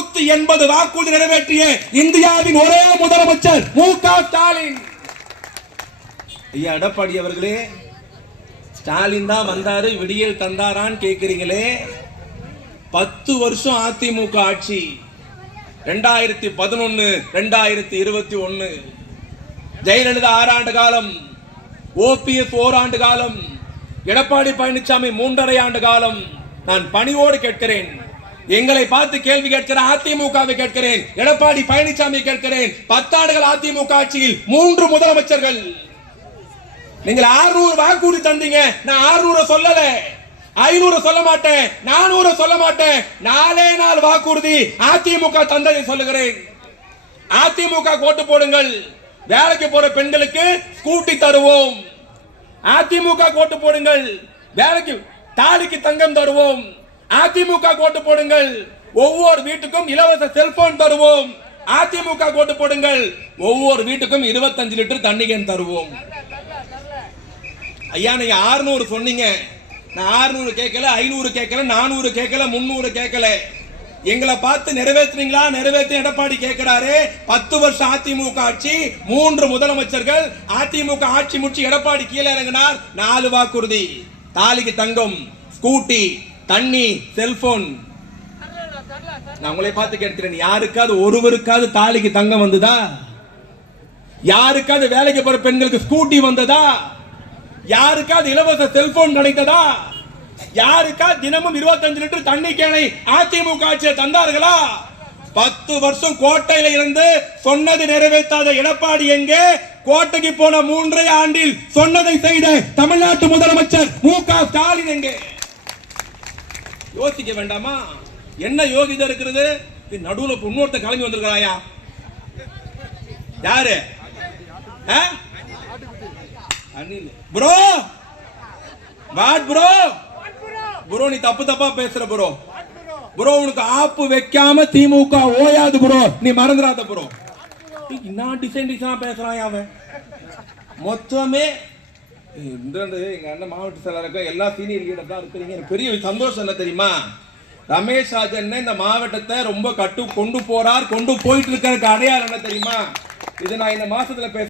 நானூத்தி எண்பது வாக்குறுதி நிறைவேற்றிய இந்தியாவின் ஒரே முதலமைச்சர் மு க ஸ்டாலின். ஐயா எடப்பாடி அவர்களே ஸ்டாலின் தான் வந்தாரு விடியல் தந்தாரான்னு கேக்குறீங்களே. பத்து வருஷம் அதிமுக ஆட்சி. ரெண்டாயிரத்தி பதினொன்னு ரெண்டாயிரத்தி இருபத்தி ஒன்னு. ஜெயலலிதா ஆறாண்டு காலம் ஓபிஎஸ் ஓராண்டு காலம் எடப்பாடி பழனிசாமி மூன்றரை ஆண்டு காலம் நான் பணிவோடு கேட்கிறேன். எங்களை பார்த்து கேள்வி கேட்கிற அதிமுகவை கேட்கிறேன். எடப்பாடி பழனிசாமி கேட்கிறேன். பத்தாண்டுகள் அதிமுக ஆட்சியில் மூன்று முதலமைச்சர்கள். நீங்கள் 600 வாக்குறுதி தந்தீங்க. நான் 600 சொல்லல. ஐநூறு சொல்ல மாட்டேன். நானூறு சொல்ல மாட்டேன். நாலே நாள் வாக்குறுதி அதிமுக தந்ததை சொல்லுகிறேன். அதிமுக கோட்டு போடுங்கள். வேலைக்கு போற பெண்களுக்கு ஸ்கூட்டி தருவோம். அதிமுக கோட்டு போடுங்கள். வேலைக்கு தாலிக்கு தங்கம் தருவோம். அதிமுக கோட்டு போடுங்கள். ஒவ்வொரு வீட்டுக்கும் இலவச செல்போன் தருவோம். அதிமுக கோட்டு போடுங்கள். ஒவ்வொரு வீட்டுக்கும் 25 லிட்டர் தண்ணிகன் தருவோம். ஐயா நீங்க 600 சொன்னீங்க. நான் 600 கேட்கல ஐநூறு கேட்கல நானூறு கேட்கல முந்நூறு கேட்கல. எங்களை பார்த்து நிறைவேற்றுறீங்களா நிறைவேற்றி எடப்பாடி கேட்கிறாரு. பத்து வருஷம் அதிமுக ஆட்சி மூன்று முதலமைச்சர்கள் அதிமுக ஆட்சி முடிச்சு எடப்பாடி கீழே இறங்கினார். நாலு வாக்குறுதி. தாலிக்கு தங்கம் ஸ்கூட்டி தண்ணி செல்போன் நான் உங்களை பார்த்து கேட்கிறேன். யாருக்காவது ஒருவருக்காவது தாலிக்கு தங்கம் வந்ததா? யாருக்காவது வேலைக்கு போற பெண்களுக்கு ஸ்கூட்டி வந்ததா? யாருக்காவது இலவச செல்போன் கிடைத்ததா? யாருக்கா தினமும் 25 லிட்டர் தண்ணி கேனை அதிமுக ஆட்சியை தந்தார்களா? பத்து வருஷம் கோட்டையில இருந்து சொன்னது நிறைவேற்றாத எடப்பாடி எங்கே? கோட்டைக்கு போன மூன்றரை ஆண்டில் சொன்னதை செய்த தமிழ்நாட்டு முதலமைச்சர் மு க ஸ்டாலின் எங்கே? யோசிக்க வேண்டாமா? என்ன யோகிதா இருக்கிறது? இது நடுவுல இன்னொருத்த கிளம்பி வந்திருக்கிறாயா? யாரு? Anil bro what bro bro நீ தப்பு தப்பா பேசுற ப்ரோ ப்ரோ உனக்கு ஆப்பு வைக்காம திமுக ஓயாது ப்ரோ நீ மறந்துடாத ப்ரோ என்ன டிசைன் டிசைனா பேசுறான் அவன்? மொத்தமே இந்த எங்க அண்ணன் மாவட்ட செயலருக்கு எல்லா சீனியர் லீடர் தான் இருக்கிறீங்க. எனக்கு பெரிய சந்தோஷம் என்ன தெரியுமா? ரமேஷ் ராஜன் இந்த மாவட்டத்தை ரொம்ப கட்டு கொண்டு போறார் கொண்டு போயிட்டு இருக்கிறதுக்கு அடையாளம் என்ன தெரியுமா? இது நான் இந்த மாசத்துல பேச